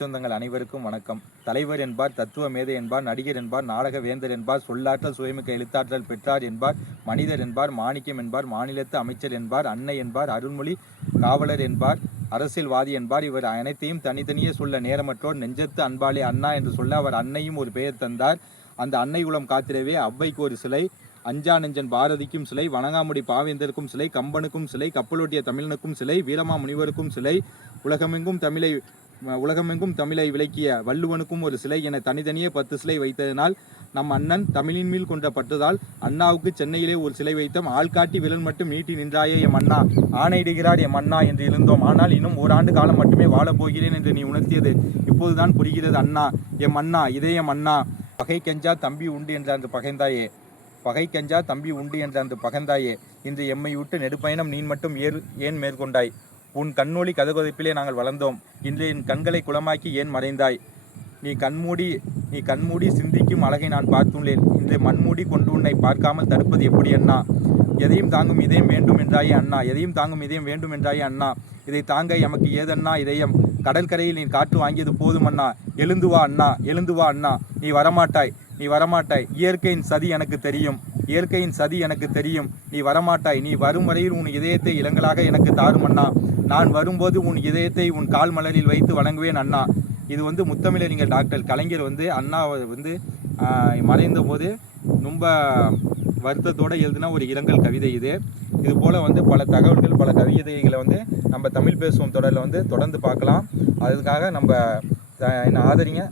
சொந்தங்கள் அனைவருக்கும் வணக்கம். தலைவர் என்பார், தத்துவ மேதை என்பார், நடிகர் என்பார், நாடக வேந்தர் என்பார், சொல்லாற்றல் சுயமிக்க எழுத்தாற்றல் பெற்றார் என்பார், மனிதர் என்பார், மாணிக்கம் என்பார், மாநிலத்து அமைச்சர் என்பார், அன்னை என்பார், அருள்மொழி காவலர் என்பார், அரசியல்வாதி என்பார். இவர் அனைத்தையும் தனித்தனியே சொல்ல நேரமற்றோர். நெஞ்சத்து அன்பாலே அண்ணா என்று சொல்ல அவர் அன்னையும் ஒரு பெயர் தந்தார். அந்த அன்னை குலம் காத்திரவே அவ்வைக்கு ஒரு சிலை, அஞ்சா நெஞ்சன் பாரதிக்கும் சிலை, வணங்காமுடி பாவேந்தருக்கும் சிலை, கம்பனுக்கும் சிலை, கப்பலோட்டிய தமிழனுக்கும் சிலை, வீரமா முனிவருக்கும் சிலை, உலகமெங்கும் தமிழை விளக்கிய வள்ளுவனுக்கும் ஒரு சிலை என தனித்தனியே 10 சிலை வைத்ததினால் நம் அண்ணன் தமிழின் மேல் கொண்ட பட்டுதால் அண்ணாவுக்கு சென்னையிலே ஒரு சிலை வைத்தோம். ஆள்காட்டி விரல் மட்டும் நீட்டி நின்றாயே எம் அண்ணா, ஆணையிடுகிறார் எம் அண்ணா என்று இருந்தோம். ஆனால் இன்னும் ஓராண்டு காலம் மட்டுமே வாழப்போகிறேன் என்று நீ உணர்த்தியது இப்போதுதான் புரிகிறது அண்ணா. எம் அண்ணா, இதயம் அண்ணா. பகை கெஞ்சா தம்பி உண்டு என்ற அந்த பகைந்தாயே, பகை கெஞ்சா தம்பி உண்டு என்ற அந்த பகைந்தாயே, இன்று எம்மை விட்டு நெடுப்பயணம் நீ மட்டும் ஏன் மேற்கொண்டாய்? உன் கண்ணொளி கதகொதைப்பிலே நாங்கள் வளர்ந்தோம். இன்று என் கண்களை குளமாக்கி ஏன் மறைந்தாய்? நீ கண்மூடி சிந்திக்கும் அழகை நான் பார்த்துள்ளேன். இன்று மண்மூடி கொண்டு உன்னை பார்க்காமல் தடுப்பது எப்படி அண்ணா? எதையும் தாங்கும் இதயம் வேண்டும் என்றாயே அண்ணா, எதையும் தாங்கும் இதயம் வேண்டும் என்றாயே அண்ணா. இதை தாங்க எமக்கு ஏதண்ணா இதயம்? கடற்கரையில் நீ காற்று வாங்கியது போதும் அண்ணா. எழுந்து வா அண்ணா, எழுந்து வா அண்ணா. நீ வரமாட்டாய். இயற்கையின் சதி எனக்கு தெரியும். நீ வரமாட்டாய். நீ வரும் வரையில் உன் இதயத்தை இளங்களாக எனக்கு தாரும் அண்ணா. நான் வரும்போது உன் இதயத்தை உன் கால் மலரில் வைத்து வணங்குவேன் அண்ணா. இது முத்தமிழறிஞர் டாக்டர் கலைஞர் அண்ணாவை மறைந்த போது ரொம்ப வருத்தத்தோடு எழுதின ஒரு இரங்கல் கவிதை இது. இது போல் பல தகவல்கள், பல கவிதைகளை நம்ம தமிழ் பேசுவோம் தொடரில் தொடர்ந்து பார்க்கலாம். அதுக்காக நம்ம ஆதரிங்க.